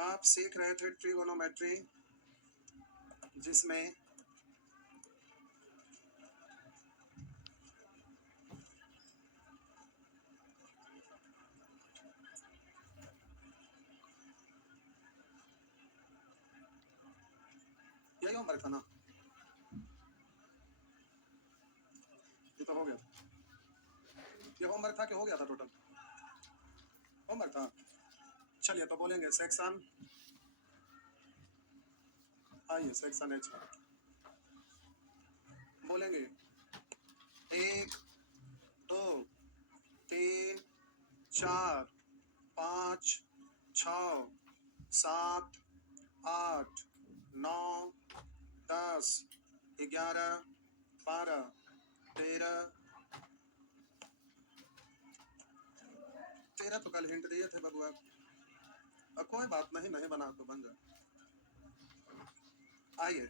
आप सीख रहे थे ट्रिगोनोमेट्री, जिसमें यही होमवर्क था ना? ये तो हो गया। ये होमवर्क था कि हो गया था टोटल? होमवर्क था। चलिए तो बोलेंगे सेक्शन, आइए सेक्शन एच बोलेंगे। 1 2 3 4 5 6 7 8 9 10 11 12 13 13 तो कल हिंट दिए थे बबुआ। कोई बात नहीं, नहीं बना तो बन जाए। आइए,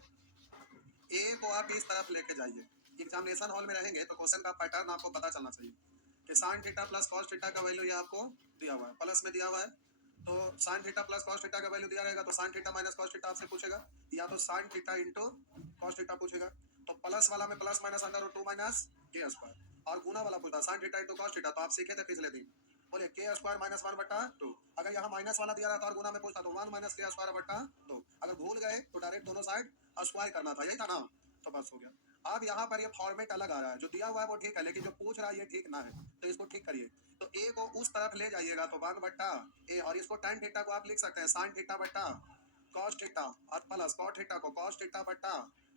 ए को आप इस तरफ लेके जाइए। एग्जामिनेशन हॉल में रहेंगे तो क्वेश्चन का पैटर्न आपको पता चलना चाहिए कि sign theta plus cos theta का वैल्यू ये आपको दिया हुआ है, प्लस में दिया हुआ है। तो sine theta plus cos theta का वैल्यू दिया रहेगा तो sine theta minus cos theta आपसे पूछेगा, या तो sine theta into cos theta पूछेगा। तो प्लस वाला में plus minus under root 2 minus के स्क्वायर, और गुना वाला पूछता sine theta into cos theta, तो आप सीखे थे पिछले दिन। बोले के स्क्वायर माइनस 1/2। अगर यहाँ माइनस वाला दिया रहता और गुना में पूछता तो 1 माइनस के स्क्वायर बटा 2। अगर भूल गए तो डायरेक्ट दोनों साइड स्क्वायर करना था, यही था ना? तो बस हो गया। अब यहाँ पर ये फॉर्मेट अलग आ रहा है, जो दिया हुआ है वो ठीक है, लेकिन जो पूछ रहा है ये ठीक ना है, तो इसको ठीक करिए। तो ए को उस तरफ ले जाइएगा तो 1/a, और इसको tan थीटा को आप लिख सकते हैं sin थीटा बटा cos थीटा, और प्लस cot थीटा को cos थीटा बटा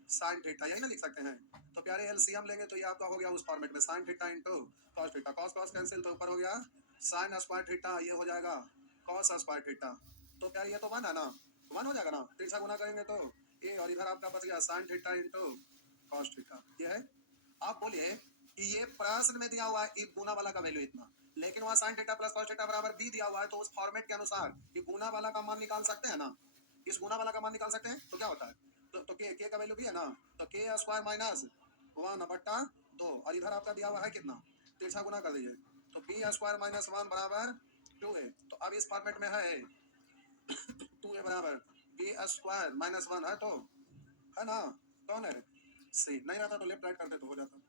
sin थीटा, यही ना लिख सकते हैं। तो प्यारे एलसीएम लेंगे तो ये आपका हो गया उस फॉर्मेट में sin theta into cos theta, cos cos cancel तो ऊपर हो गया sin स्क्वायर थीटा, ये हो जाएगा cos स्क्वायर थीटा। तो प्यारे ये तो 1 है ना, 1 हो जाएगा ना, तिरछा गुना करेंगे तो ए, और इधर आपका बच गया sin theta into cos theta, ये है। आप बोलिए कि ये प्रश्न में दिया हुआ है एक गुना वाला का वैल्यू इतना, लेकिन वहाँ sin theta plus cos theta बराबर b दिया हुआ है, तो उस फॉर्मेट के अनुसार ये गुना वाला का मान निकाल सकते हैं ना, इस गुना वाला का मान निकाल सकते हैं। तो क्या होता है, तो के का वैल्यू भी है ना, तो के स्क्वायर माइनस 1/2, और इधर आपका दिया हुआ है कितना, तिरछा गुना कर दीजिए, तो बी स्क्वायर माइनस 1 बराबर 2a। तो अब इस फॉर्मेट में है 2a बराबर बी स्क्वायर माइनस 1 है, तो है ना, कौन है सी, नहीं रहता तो लेफ्ट राइट करते तो हो जाता।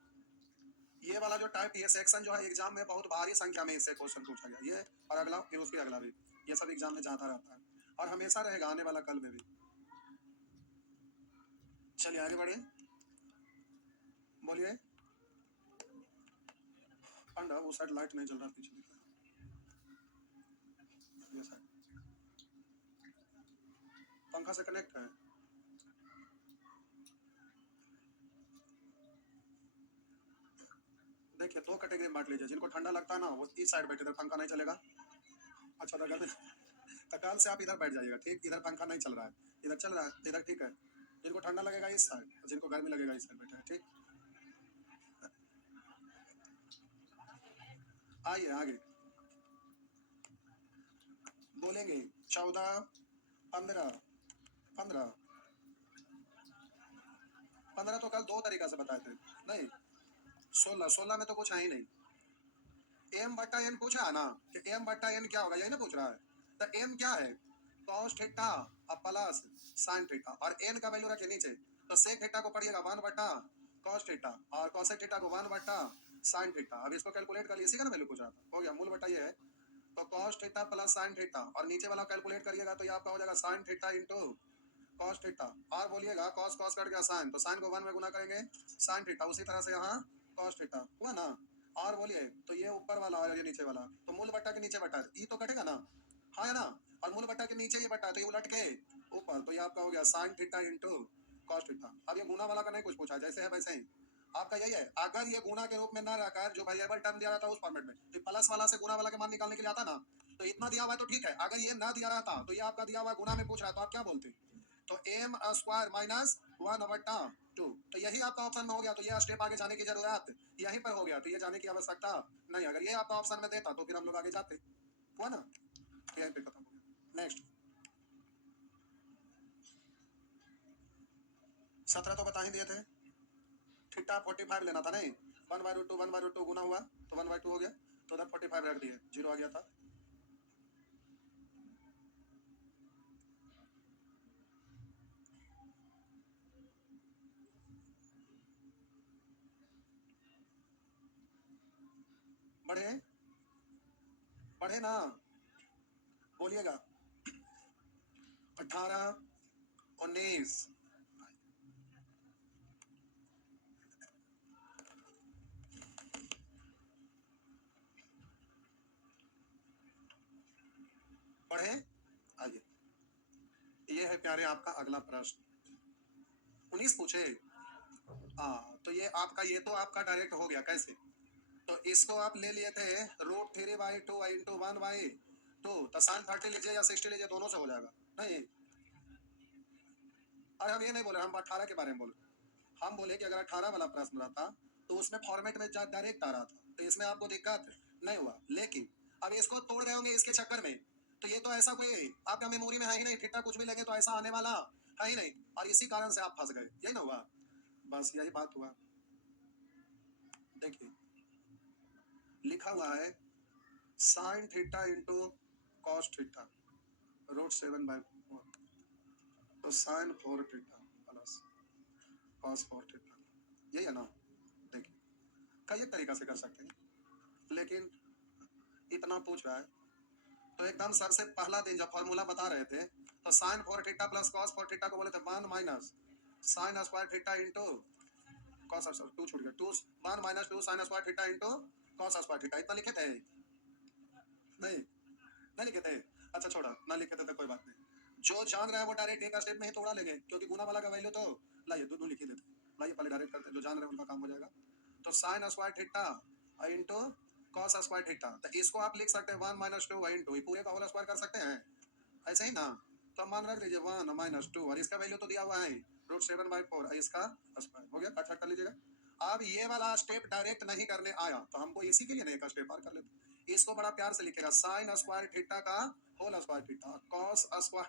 ये वाला जो टाइप, ये सेक्शन जो है एग्जाम में बहुत भारी संख्या में इससे क्वेश्चन पूछा गया, ये और अगला फिर उसके अगला भी, ये सब एग्जाम में जाता रहता है और हमेशा रहेगा, आने वाला कल में भी। चलिए आगे बढ़िए, बोलिए। पंडा वो साइड लाइट नहीं जल रहा, पीछे ये साइड पंखा से कनेक्ट है। देखिए दो कैटेगरी में बांट लीजिए, जिनको ठंडा लगता है ना वो इस साइड बैठे, इधर पंखा नहीं चलेगा। अच्छा तो गर्मी तो कल से आप इधर बैठ जाइएगा, ठीक, इधर पंखा नहीं चल रहा है, इधर चल रहा है, इधर ठीक है। जिनको ठंडा लगेगा इस साइड, जिनको गर्मी लगेगा इस साइड बैठे, ठीक। आइए आगे बोलेंगे 14 15 15 15 तो कल दो तरीका से बताए थे, नहीं 16 में तो कुछ है ही नहीं। एम बट्टा एन पूछा है ना, कि एम बट्टा एन क्या होगा, यही ना पूछ रहा है। तो एम क्या है, कॉस थीटा और प्लस साइन थीटा, और एन का वैल्यू रखे नीचे, तो सेक थीटा को पढ़िएगा 1/cos थीटा, और कॉसेक थीटा को 1/sin थीटा। अब इसको कैलकुलेट कर लिए, इसी का ना वैल्यू पूछ रहा था, हो गया, मूल बट्टा ये है। तो cos theta plus sine theta, और नीचे वाला कैलकुलेट करिएगा तो ये आपका हो जाएगा sign theta into cos theta, और बोलिएगा कॉस कॉस कट गया साइन, तो साइन को 1 में गुना करेंगे साइन थीटा, उसी तरह से यहाँ कॉस थीटा हुआ ना। और बोलिए तो ये ऊपर वाला और ये नीचे वाला, तो मूल बट्टा के नीचे बटा ई तो कटेगा ना, हाँ है ना, और मूल बट्टा के नीचे ये बटा, तो ये उलट के ऊपर, तो ये आपका हो गया sign theta into cos theta. अब ये गुना वाला का नहीं कुछ पूछा, जैसे है वैसे ही आपका यही है। अगर ये गुना के रूप में ना रहकर जो वेरिएबल टर्म दिया रहता है उस फॉर्मेट में, तो प्लस वाला से गुना वाला के मान निकालने के लिए आता ना, तो इतना दिया हुआ है तो ठीक है। अगर ये ना दिया रहता तो ये आपका दिया हुआ गुना में पूछ रहा, तो आप क्या बोलते, तो एम स्क्वायर माइनस 1/2, तो यही आपका ऑप्शन में हो गया। तो ये स्टेप आगे जाने की जरूरत यहीं पर हो गया, तो ये जाने की आवश्यकता नहीं। अगर ये आपका ऑप्शन में देता तो फिर हम लोग आगे जाते, हुआ ना, यहीं पे खत्म हो गया। नेक्स्ट 17 तो बता ही दिए थे, थीटा 45 लेना था, नहीं 1/√2 1/√2 गुना हुआ तो 1/2 हो गया, तो उधर 45 रख दिए, जीरो आ गया था। बढ़े बढ़े ना, बोलिएगा। 18 19 बढ़े। आइए, ये है प्यारे आपका अगला प्रश्न। 19 पूछे। हाँ, तो ये आपका, ये तो आपका डायरेक्ट हो गया। कैसे? तो इसको आप ले लिए थे √3/2 इंटू 1/2, तो साइन 30 लीजिए या 60 लीजिए, दोनों से हो जाएगा। नहीं, अरे हम ये नहीं बोले, हम 18 के बारे में बोले। हम बोले कि अगर 18 वाला प्रश्न रहता तो उसमें फॉर्मेट में डायरेक्ट आ रहा था, तो इसमें आपको दिक्कत नहीं हुआ। लेकिन अब इसको तोड़ रहे होंगे इसके चक्कर में, तो ये तो ऐसा कोई आपका मेमोरी में है ही नहीं, ठिट्टा कुछ भी लगे तो ऐसा आने वाला है ही नहीं, और इसी कारण से आप फंस गए। यही ना हुआ, बस यही बात हुआ। देखिए, लिखा हुआ है sine theta into cos theta √7/4, तो sine 4 theta plus cos 4 theta, यही है ना। देखिए, कई तरीका से कर सकते हैं, लेकिन इतना पूछ रहा है तो एकदम सर से पहला दिन जब फॉर्मूला बता रहे थे तो sine 4 theta plus cos 4 theta को बोले थे 1 minus sine square theta into cos, 2 छूट गया, 2 1 minus 2 sine square theta into cos square theta. इतना लिखे थे? नहीं, नहीं लिखे थे। अच्छा छोड़ा, ना लिखे थे तो कोई बात नहीं। जो जान रहा है वो डायरेक्ट एक स्टेप में ही तोड़ा लेंगे, क्योंकि गुना वाला का वैल्यू तो लाइए दोनों लिख ही देते। लाइए पहले डायरेक्ट करते हैं, जो जान रहे हैं उनका काम हो जाएगा। तो sign square theta into cos square theta, तो इसको आप लिख सकते हैं 1 माइनस 2 इंटू, पूरे का होल स्क्वायर कर सकते हैं, ऐसे ही ना। तो हम मान रख लीजिए 1 माइनस 2, और इसका वैल्यू तो दिया हुआ है √7/4, इसका स्क्वायर हो गया, कट हट कर लीजिएगा। अब ये वाला स्टेप डायरेक्ट नहीं करने आया तो हमको इसी के लिए नहीं, एक स्टेप और कर लेते। इसको बड़ा प्यार से लिखेगा साइन स्क्वायर थीटा का whole square theta, cos square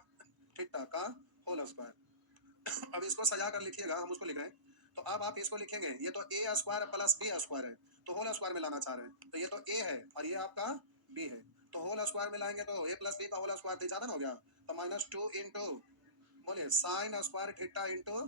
theta का होल स्क्वायर। अब इसको सजा कर लिखिएगा, हम उसको लिख रहे हैं। तो अब आप इसको लिखेंगे, ये तो A square plus B square है, तो होल स्क्वायर में लाना चाह रहे हैं, तो ये तो ए है और ये आपका बी है, तो होल स्क्वायर में लाएंगे तो ए प्लस बी का होल स्क्वायर ज्यादा ना हो गया, तो -2 इंटू, बोलिए sign square theta into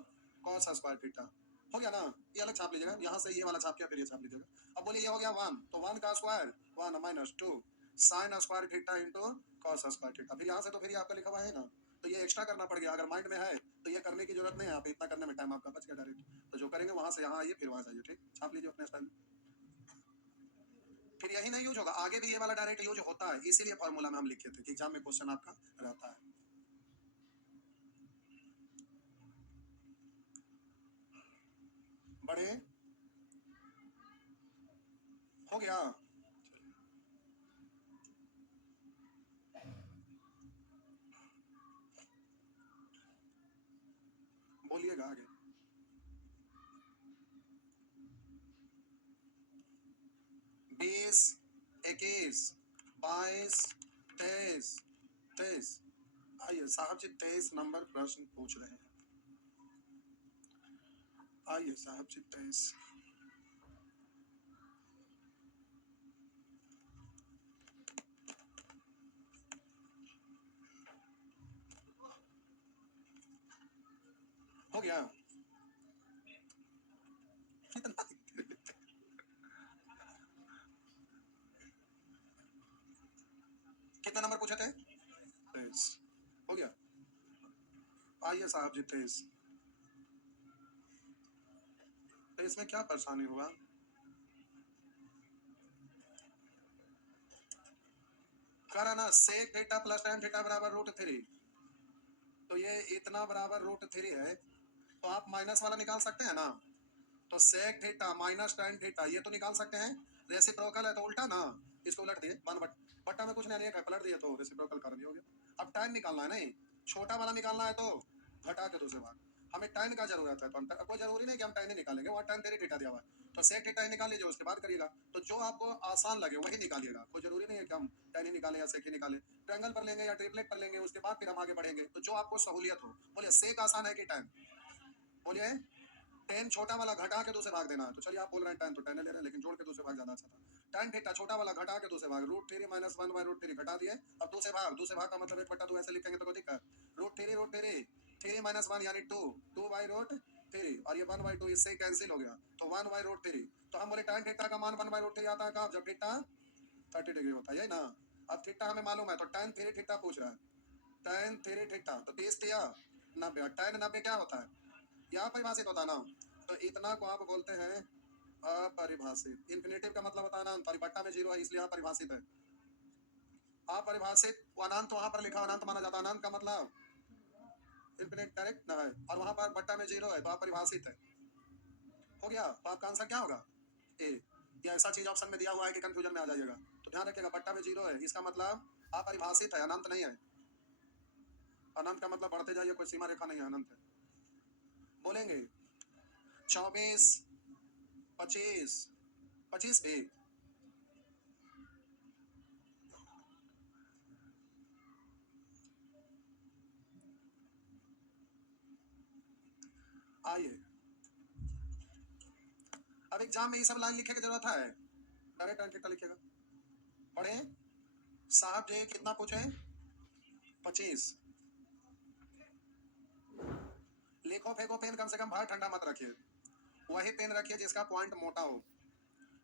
cos square theta, हो गया ना। ये अलग छाप लीजिएगा, यहाँ से ये वाला छाप किया फिर ये छाप लीजिएगा। अब बोलिए ये हो गया 1, तो 1 का square 1 minus 2 sine square theta into cos square theta, फिर यहाँ से तो फिर ये आपका लिखा हुआ है ना, तो ये एक्स्ट्रा करना पड़ गया। अगर माइंड में है तो ये करने की जरूरत नहीं है, आप इतना करने में टाइम आपका बच गया डायरेक्ट। तो जो करेंगे वहां से यहाँ आइए, फिर वहां जाइए, ठीक, छाप लीजिए अपने स्टाइल। फिर यही नहीं यूज होगा, आगे भी ये वाला डायरेक्ट यूज होता है, इसीलिए फॉर्मूला में हम लिखे थे कि एग्जाम में क्वेश्चन आपका रहता है। बड़े हो गया, बोलिएगा आगे। 20 21 22 23 23, आइए साहब जी 23 नंबर प्रश्न पूछ रहे हैं। आइए साहब जी 23, हो गया। कितना कितना नंबर पूछे थे? 23, हो गया। आइए साहब जी 23, तो इसमें क्या परेशानी हुआ? करा ना, sec theta plus tan theta बराबर √3, तो ये इतना बराबर √3 है, तो आप माइनस वाला निकाल सकते हैं ना। तो sec theta minus tan theta ये तो निकाल सकते हैं, रेसिप्रोकल है तो उल्टा ना, इसको उलट दिए, मान बट्टा में कुछ नहीं है, पलट दिए तो रेसिप्रोकल कर दिया हो गया। अब tan निकालना है, नहीं छोटा वाला निकालना है तो घटा के दूसरे भाग, हमें tan का जरूरत है, तो कोई जरूरी नहीं कि हम tan ही निकालेंगे, वहाँ tan थीटा दिया हुआ है, तो सेक थीटा ही निकाल लीजिए, उसके बाद करिएगा। तो जो आपको आसान लगे वही निकालिएगा, कोई जरूरी नहीं है कि हम tan ही निकालें या सेक ही निकालें। ट्रायंगल पर लेंगे या ट्रिपलेट पर लेंगे, उसके बाद फिर हम आगे बढ़ेंगे, तो जो आपको सहूलियत हो। बोलिए सेक आसान है कि tan? बोलिए, 10 छोटा वाला घटा के दूसरे भाग देना है, तो चलिए आप बोल रहे हैं 10 तो 10 ले रहे हैं, लेकिन जोड़ के दूसरे भाग ज्यादा अच्छा था। tan थीटा छोटा वाला घटा के दूसरे भाग √3 माइनस 1/√3 घटा दिए। अब दूसरे भाग का मतलब 1/2 ऐसे लिखेंगे तो कोई दिक्कत? √3 3 माइनस 1 यानी 2 2/√3, और ये 1/2 इससे ही कैंसिल हो गया, तो 1/√3। तो हम बोले tan थीटा का मान 1/√3 आता है कब? जब थीटा 30 डिग्री होता है, यही ना। अब थीटा हमें मालूम है, तो tan 3 थीटा पूछ रहा है, tan 3 थीटा, तो 30 या 90, tan 90 क्या होता है, यहाँ परिभाषित होता है ना। तो इतना को आप बोलते हैं अपरिभाषित। इन्फिनेटिव का मतलब होता है अनंत, और बट्टा में जीरो है इसलिए अपरिभाषित है। अपरिभाषित अनंत वहां पर लिखा अनंत माना जाता है, अनंत का मतलब इन्फिनिट करेक्ट ना है, और वहां पर बट्टा में जीरो है तो अपरिभाषित है। हो गया, तो आपका आंसर क्या होगा, ए। या ऐसा चीज ऑप्शन में दिया हुआ है कि कंफ्यूजन में आ जाइएगा, तो ध्यान रखिएगा बट्टा में जीरो है इसका मतलब अपरिभाषित है, अनंत नहीं है। अनंत का मतलब बढ़ते जाइए, कोई सीमा रेखा नहीं है, अनंत है। बोलेंगे 24 25 25 भी आइए। अब एग्जाम में ये सब लाइन लिखे की जरूरत है, डायरेक्ट आंसर लिखिएगा। पढ़े साहब जी कितना पूछे, 25। लिखो फेंको पेन, कम से कम बाहर ठंडा मत रखिए, वही पेन रखिए जिसका पॉइंट मोटा हो।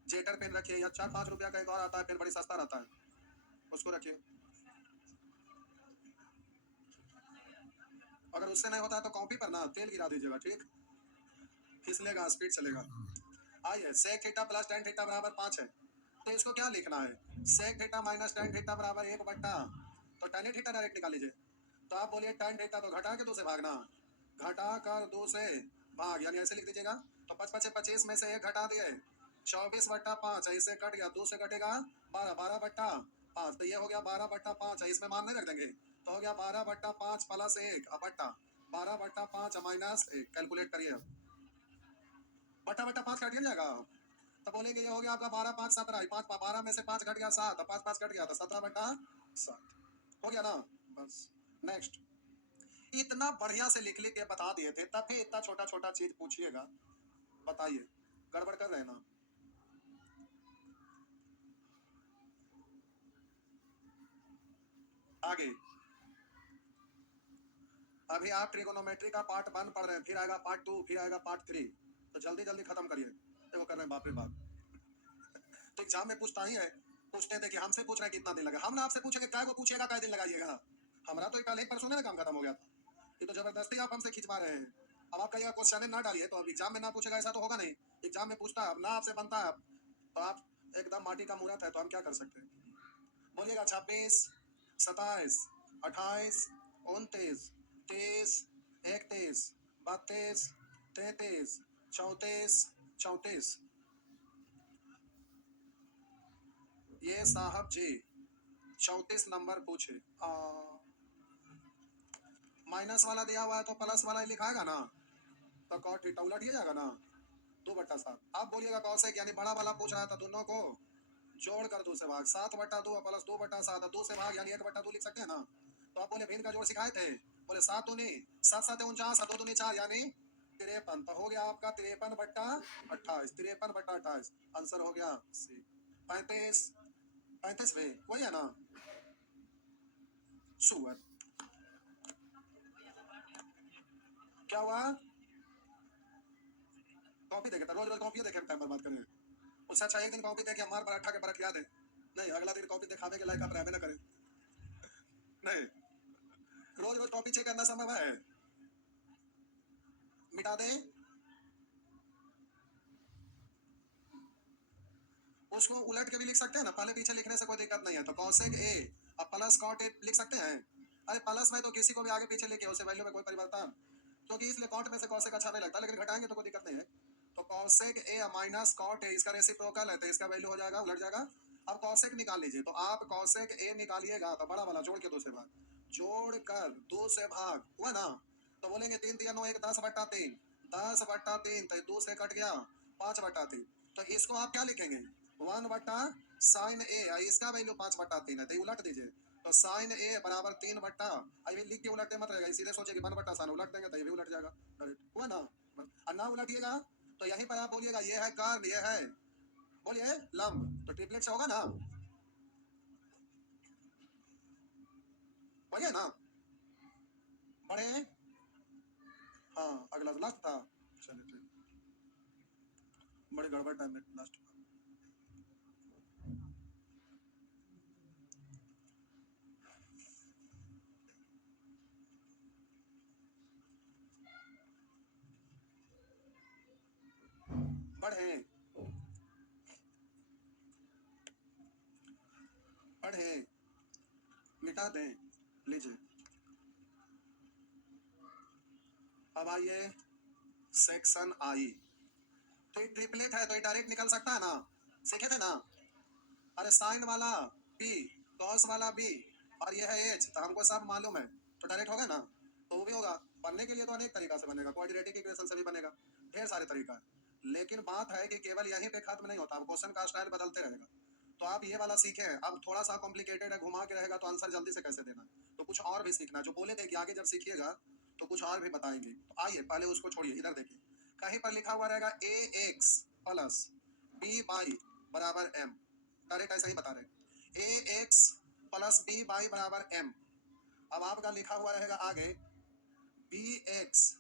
जेटर पेन रखिए, या 4-5 रुपया का एक और आता है पेन, बड़ी सस्ता रहता है, उसको रखिए। अगर उससे नहीं होता है तो कॉपी पर ना तेल गिरा दीजिएगा, ठीक, फिसलेगा, स्पीड चलेगा। आइए, sec theta plus tan theta बराबर 5 है, तो इसको क्या लिखना है, sec theta minus tan theta बराबर 1 बट्टा, तो tan थीटा डायरेक्ट निकाल लीजिए। तो आप बोलिए tan थीटा, तो घटा के 2 से भागना, घटा कर 2 से भाग, यानी ऐसे लिख दीजिएगा। तो 5 5 25 में से 1 घटा दिए, 24 बट्टा 5, ऐसे कट गया, 2 से कटेगा 12, 12 बट्टा 5, तो ये हो गया 12 बट्टा 5 है, इसमें मान नहीं रख देंगे, तो हो गया 12 बट्टा 5 प्लस 1 बट्टा 12 बट्टा 5 माइनस 1, कैलकुलेट करिए, बट्टा बट्टा 5 काट जाएगा। तो बोलेंगे ये हो गया आपका 12 5 17, 5 12 में से 5 घट गया 7, 5 5 कट गया तो 17 बट्टा 7 हो गया ना, बस। नेक्स्ट, इतना बढ़िया से लिख लिख के बता दिए थे, तब भी इतना छोटा छोटा चीज पूछिएगा, बताइए गड़बड़ कर रहे हैं ना। आगे, अभी आप ट्रिगोनोमेट्री का पार्ट 1 पढ़ रहे हैं, फिर आएगा पार्ट 2, फिर आएगा पार्ट 3, तो जल्दी जल्दी खत्म करिए, देखो कर रहे हैं बाप रे बाप। तो एग्जाम में पूछता ही है, पूछते थे कि हमसे पूछ रहे हैं कितना दिन लगा, हम ना आपसे पूछेंगे काय को पूछेगा काय दिन लगाइएगा, हमारा तो कल एक परसों में ना काम खत्म हो गया था, ये तो जबरदस्ती आप हमसे खिंचवा रहे हैं। अब आपका यह क्वेश्चन ना डालिए तो अब एग्जाम में ना पूछेगा, ऐसा तो होगा नहीं, एग्जाम में पूछता है, अब ना आपसे बनता है, तो आप एकदम माटी का मूरत है, तो हम क्या कर सकते हैं। बोलिएगा 26 27 28 29 30 31 32 33 34 34। ये साहब जी 34 नंबर पूछे, माइनस वाला दिया हुआ है तो प्लस वाला ही लिखाएगा ना, तो कॉट थीटा उलट ही जाएगा ना, 2/7। आप बोलिएगा कौशिक यानी बड़ा वाला पूछ रहा था, दोनों को जोड़ कर 2 से भाग, 7/2 प्लस 2/7, 2 से भाग यानी 1/2 लिख सकते हैं ना। तो आप बोले भिन्न का जोड़ सिखाए थे, बोले 7 दूनी 7 7 49, 2 दूनी 4 यानी 53, तो हो गया आपका 53/28, 53/28, आंसर हो गया सी। 35 35 भी वही है ना, सुअर। क्या हुआ, कॉपी देखे था, रोज रोज कॉपी देखे टाइम बर्बाद करें, उससे अच्छा एक दिन कॉपी देखे मार पराठा के परख याद है, नहीं अगला दिन कॉपी दिखावे के लायक आप रहबे ना करें, नहीं रोज रोज कॉपी चेक करना संभव है, मिटा दे उसको, उलट के भी लिख सकते हैं ना, पहले पीछे लिखने से कोई दिक्कत नहीं है, तो कॉसेक ए अब प्लस कॉट ए लिख सकते हैं। अरे प्लस में तो किसी को भी आगे पीछे लेके उसे वैल्यू में कोई परिवर्तन, क्योंकि इसलिए कॉट में से कॉसेक अच्छा नहीं लगता, लेकिन घटाएंगे तो कोई दिक्कत नहीं है। तो cosec a minus cot a, इसका रेसिप्रोकल है तो इसका वैल्यू हो जाएगा, उलट जाएगा। अब कॉसेक निकाल लीजिए, तो आप कॉसेक ए निकालिएगा तो बड़ा वाला जोड़ के 2 से भाग, जोड़ कर 2 से भाग हुआ ना, तो बोलेंगे 3 3 9 1 10/3, 10/3, तो 2 से कट गया 5/3, तो इसको आप क्या लिखेंगे 1/sin ए, इसका वैल्यू 5/3 है, तो उलट दीजिए, तो sin ए बराबर 3 अभी लिख के उलटते मत रहेगा, सीधे सोचिए कि 1/sin उलट देंगे तो ये भी उलट जाएगा, हुआ ना। और ना उलटिएगा तो यहीं पर आप बोलिएगा ये है कर्ण, ये है बोलिए लंब, तो ट्रिपलेट से होगा ना, वही है ना, बड़े। हाँ अगला लास्ट था, चलिए ठीक, बड़े गड़बड़ टाइम में लास्ट। पढ़े, मिटा दें। लीजिए, अब आइए सेक्शन आई। तो ये ट्रिपलेट है तो ये डायरेक्ट निकल सकता है ना, सीखे थे ना। अरे साइन वाला पी, कॉस वाला बी, और ये है एच, तो हमको सब मालूम है, तो डायरेक्ट होगा ना। तो वो भी होगा। बनने के लिए तो अनेक तरीका से बनेगा, क्वाड्रेटिक इक्वेशन से भी बनेगा, ढेर सारे तरीका है। लेकिन बात है कि केवल यहीं पे खत्म नहीं होता, अब क्वेश्चन का स्टाइल बदलते रहेगा। तो आप ये वाला सीखे हैं, अब थोड़ा सा कॉम्प्लिकेटेड है, घुमा के रहेगा तो आंसर जल्दी से कैसे देना, तो कुछ और भी सीखना। जो बोले थे कि आगे जब सीखिएगा तो कुछ और भी बताएंगे। तो आइए पहले उसको छोड़िए, इधर देखिए, कहीं पर लिखा हुआ रहेगा a x plus B y बराबर एम। डायरेक्ट ऐसा ही बता रहे, a x plus B y बराबर एम। अब आपका लिखा हुआ रहेगा आगे बी एक्स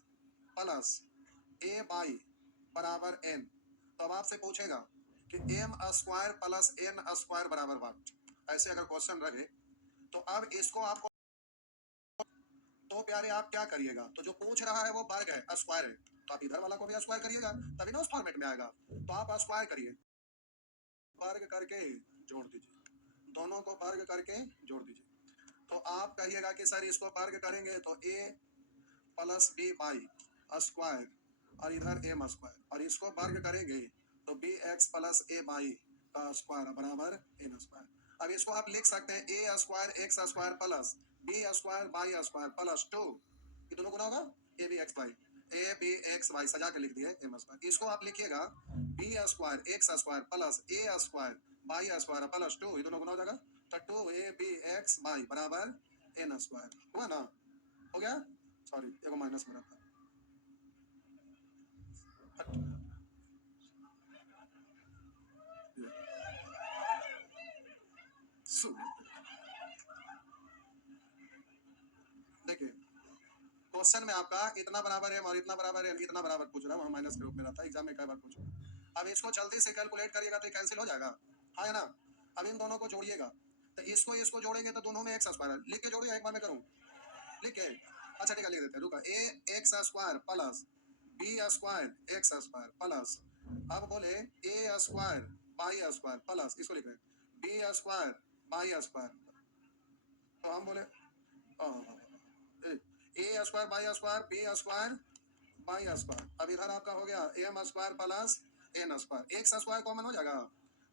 प्लस ए वाई बराबर एन। तो अब आपसे पूछेगा कि m square plus N square बराबर व्हाट। ऐसे अगर क्वेश्चन रहे तो अब इसको आपको, तो प्यारे आप क्या करिएगा, तो जो पूछ रहा है वो वर्ग है, स्क्वायर है, तो आप इधर वाला को भी स्क्वायर करिएगा, तभी ना उस फॉर्मेट में आएगा। तो आप स्क्वायर करिए, वर्ग करके जोड़ दीजिए, दोनों को वर्ग करके जोड़ दीजिए। तो आप कहिएगा कि सर इसको वर्ग करेंगे तो A plus B Y square और इधर एम स्क्वायर, और इसको वर्ग करेंगे तो बी एक्स प्लस ए वाई का स्क्वायर बराबर एन स्क्वायर। अब इसको आप लिख सकते हैं A square X square plus B square Y square plus 2, ये दोनों गुना होगा A B X Y, A B X Y सजा के लिख दिए एम स्क्वायर। इसको आप लिखिएगा B square X square plus ए स्क्वायर वाई स्क्वायर प्लस 2, ये दोनों गुना हो जाएगा, तो 2 ए बी एक्स वाई बराबर एन स्क्वायर हुआ ना। हो गया, सॉरी एगो माइनस में रखा। देखिए क्वेश्चन में आपका इतना बराबर है और इतना बराबर है, इतना बराबर पूछ रहा हूँ, माइनस के रूप में रहता है, एग्जाम में कई बार पूछा। अब इसको जल्दी से कैलकुलेट करिएगा तो कैंसिल हो जाएगा, हाँ है ना। अब इन दोनों को जोड़िएगा, तो इसको जोड़ेंगे तो दोनों में एक्स स्क्वायर लिख के जोड़िए, एक बार में करूँ लिख के। अच्छा ठीक है, लिख देते हैं, रुका। A X square plus B square X square plus, अब बोले A square Y square plus, इसको लिख रहे हैं बी स्क्वायर बाई स्क्वायर। तो हम बोले A square Y square B square Y square. अब इधर आपका हो गया M square plus N square, X square common हो जाएगा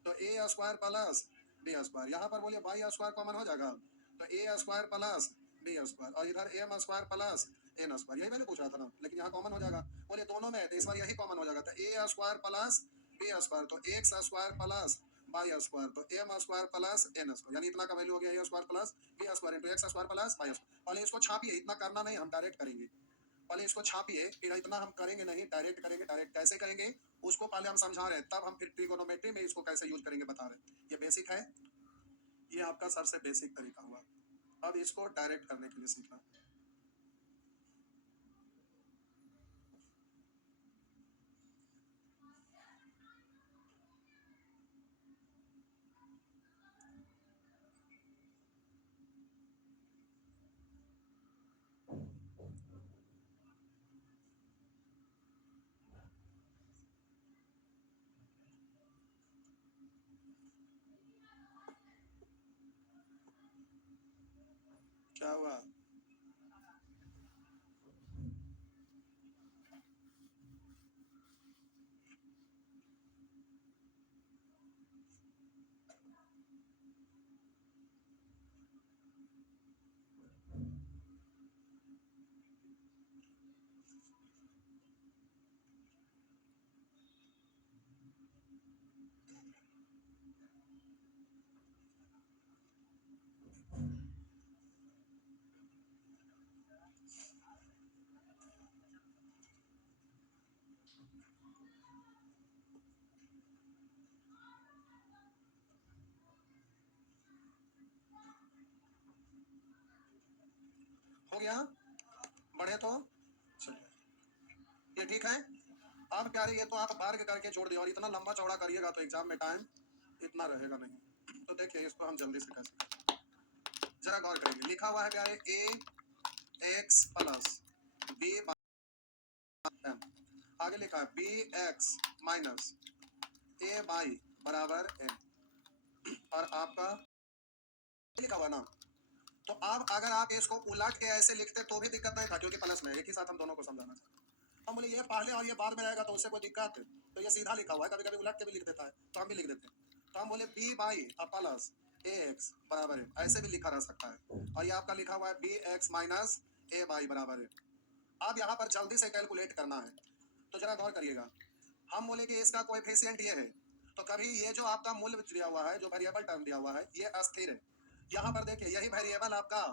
तो A square plus B square, यहाँ पर बोलिए बाई स्क्वायर कॉमन हो जाएगा तो A square plus B square, और इधर M square plus N square, यही मैंने पूछा था ना, लेकिन यहाँ कॉमन हो जाएगा। बोलिए दोनों में है तो इस बार यही कॉमन हो जाएगा, तो A square plus B square, तो X square plus by square, तो M square plus N square, यानी इतना का वैल्यू हो गया A square plus B square into X square plus by square. पहले इसको छापिए, इतना करना नहीं, हम डायरेक्ट करेंगे। पहले इसको छापिए, फिर इतना हम करेंगे नहीं, डायरेक्ट करेंगे। डायरेक्ट कैसे करेंगे उसको पहले हम समझा रहे हैं, तब हम फिर ट्रिगोनोमेट्री में इसको कैसे यूज करेंगे बता रहे हैं। ये बेसिक है, ये आपका सबसे बेसिक तरीका हुआ। अब इसको डायरेक्ट करने के लिए सीखना। क्या हुआ, हो गया, बढ़े तो चलिए ये ठीक है। अब क्या रही है, तो आप वर्ग करके जोड़ दिए, और इतना लंबा चौड़ा करिएगा तो एग्जाम में टाइम इतना रहेगा नहीं। तो देखिए इसको हम जल्दी से कैसे जरा गौर करेंगे। लिखा हुआ है प्यारे ए एक्स प्लस बी एम, आगे लिखा है बी एक्स माइनस ए वाई बराबर एम, और आपका लिखा हुआ ना, तो अब अगर आप इसको उलट के ऐसे लिखते तो भी दिक्कत नहीं था, क्योंकि प्लस में एक ही साथ हम दोनों को समझाना चाहते हैं। हम बोले ये पहले और ये बाद में रहेगा तो उससे कोई दिक्कत है, तो ये सीधा लिखा हुआ है, कभी कभी उलट के भी लिख देता है, तो हम भी लिख देते हैं। तो हम बोले b y plus a x बराबर है, ऐसे भी लिखा रह सकता है। और ये आपका लिखा हुआ है b x minus a y बराबर है। अब यहाँ पर जल्दी से कैलकुलेट करना है, तो जरा गौर करिएगा। हम बोले कि इसका कोएफिशिएंट ये है, तो कभी ये जो आपका मूल्य दिया हुआ है, जो वेरिएबल टर्म दिया हुआ है, ये अस्थिर है। यहाँ पर देखिए यही वेरिएबल आपका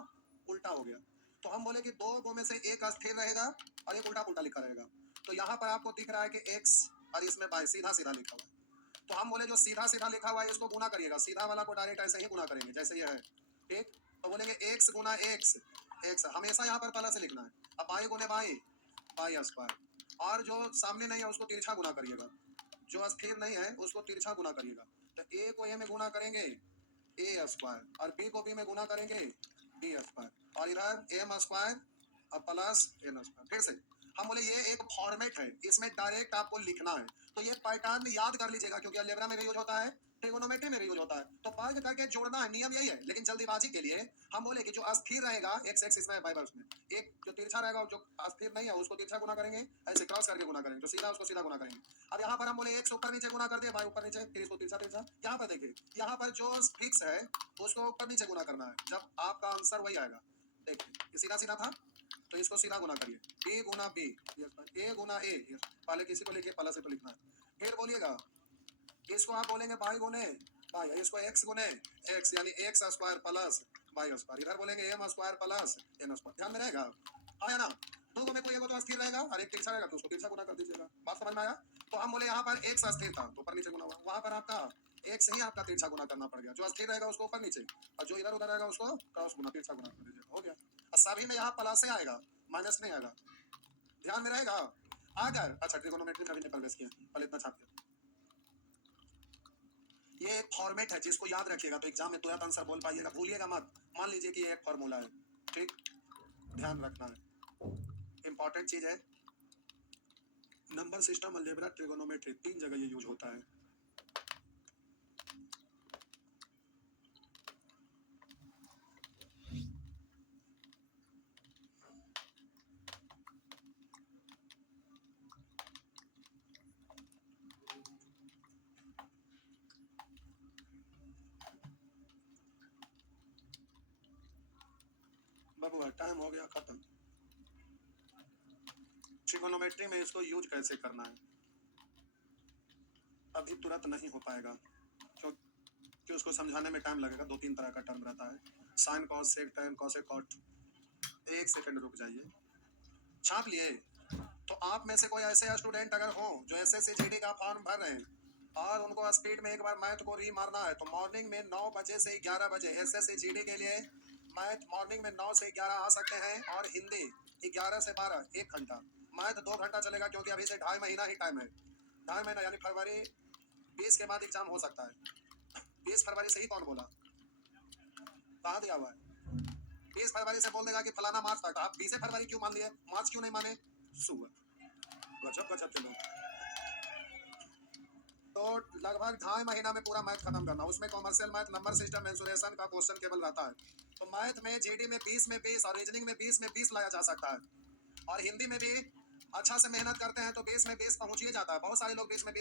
उल्टा हो गया, तो हम बोले कि दो गो में से एक अस्थिर रहेगा और एक उल्टा पुल्टा लिखा रहेगा। तो यहाँ पर आपको दिख रहा है कि x और इसमें y सीधा सीधा लिखा हुआ है। तो हम बोले जो सीधा सीधा लिखा हुआ है इसको गुना करिएगा, सीधा वाला को डायरेक्ट ऐसे ही गुना करेंगे जैसे ये है, ठीक। तो बोलेंगे x गुना x, x हमेशा यहाँ पर प्लस से लिखना है। अब y गुने y, y स्क्वायर, और जो सामने नहीं है उसको तिरछा गुना करिएगा, जो अस्थिर नहीं है उसको तिरछा गुना करिएगा। तो a को a में गुना करेंगे a स्क्वायर, और b को b में गुना करेंगे b स्क्वायर, और इधर m स्क्वायर और प्लस n स्क्वायर। फिर से हम बोले ये एक फॉर्मेट है, इसमें डायरेक्ट आपको लिखना है, तो ये पैटर्न याद कर लीजिएगा, क्योंकि अलजेब्रा में भी यूज होता है, ट्रिगोनोमेट्री में भी यूज होता है। तो वर्ग करके जोड़ना है, नियम यही है। लेकिन जल्दीबाजी के लिए हम बोले कि जो अस्थिर रहेगा एक्स एक्स इसमें वाई उसमें, एक जो तिरछा रहेगा जो अस्थिर नहीं है उसको तिरछा गुना करेंगे, ऐसे क्रॉस करके गुना करेंगे, जो सीधा उसको सीधा गुना करेंगे। अब यहाँ पर हम बोले एक्स ऊपर नीचे गुना कर दिया, वाई ऊपर नीचे, फिर इसको तिरछा तिरछा। यहाँ पर देखिए, यहाँ पर जो फिक्स है उसको ऊपर नीचे गुना करना है, जब आपका आंसर वही आएगा। देखिए सीधा सीधा था, तो इसको सीधा गुना करिए, बी गुना बी, ए गुना ए, पहले किसी को लिखिए, पहले से तो लिखना है। फिर बोलिएगा इसको आप बोलेंगे बाई गुने बाई, इसको एक्स गुने एक्स, यानी x square plus by square, इधर बोलेंगे m square plus N square. ध्यान में रहेगा, आया ना। दो में कोई एगो तो अस्थिर रहेगा और एक तिरछा रहेगा, तो उसको तिरछा गुना कर दीजिएगा। बात समझ में आया। तो हम बोले यहाँ पर एक्स अस्थिर था तो ऊपर नीचे गुना हुआ, वहां पर आपका एक्स ही आपका तिरछा गुना करना पड़ गया, जो अस्थिर रहेगा उसको ऊपर नीचे, और जो इधर उधर रहेगा उसको क्रॉस गुना तिरछा गुना कर दीजिएगा, हो गया। और सभी में यहाँ प्लस से आएगा, माइनस नहीं आएगा, ध्यान में रहेगा। अगर अच्छा ट्रिगोनोमेट्री में भी प्रवेश किया, पहले इतना छाप दिया। ये एक फॉर्मेट है जिसको याद रखिएगा, तो एग्जाम में तुरंत आंसर बोल पाइएगा, भूलिएगा मत। मान लीजिए कि ये एक फॉर्मूला है, ठीक, ध्यान रखना है, इंपॉर्टेंट चीज है। नंबर सिस्टम, अलजेब्रा, ट्रिगोनोमेट्री, तीन जगह ये यूज होता है। बबुआ टाइम हो गया खत्म। ट्रिगोनोमेट्री में इसको यूज कैसे करना है अभी तुरंत नहीं हो पाएगा, क्योंकि उसको समझाने में टाइम लगेगा। दो तीन तरह का टर्म रहता है, sine cos sec tan cosec cot. एक सेकंड रुक जाइए, छाप लिए। तो आप में से कोई ऐसे स्टूडेंट अगर हो जो एसएससी जीडी का फॉर्म भर रहे हैं और उनको स्पीड में एक बार मैथ को री मारना है, तो मॉर्निंग में 9 बजे से 11 बजे एसएससी जीडी के लिए मैथ मॉर्निंग में 9 से 11 आ सकते हैं, और हिंदी 11 से 12 1 घंटा, मैथ 2 घंटा चलेगा, क्योंकि अभी से 2.5 महीना ही टाइम है। 2.5 महीना यानी फरवरी 20 के बाद एग्जाम हो सकता है। 20 फरवरी से ही कौन बोला, कहाँ दिया हुआ है? 20 फरवरी से बोल देगा कि फलाना मार्च तक, आप 20 फरवरी क्यों मान लिए, मार्च क्यों नहीं माने? सुअर, गजब गजब के लोग। तो लगभग 2.5 महीना में पूरा मैथ खत्म करना, उसमें commercial math, number system, mensuration का क्वेश्चन केवल रहता है। तो मैथ में जीडी में 20 में 20 और रीजनिंग में 20 में 20 लाया जा सकता है, और हिंदी में भी अच्छा से मेहनत करते हैं तो 20 में 20 पहुंच ही जाता है। बहुत सारे लोग 20 में 20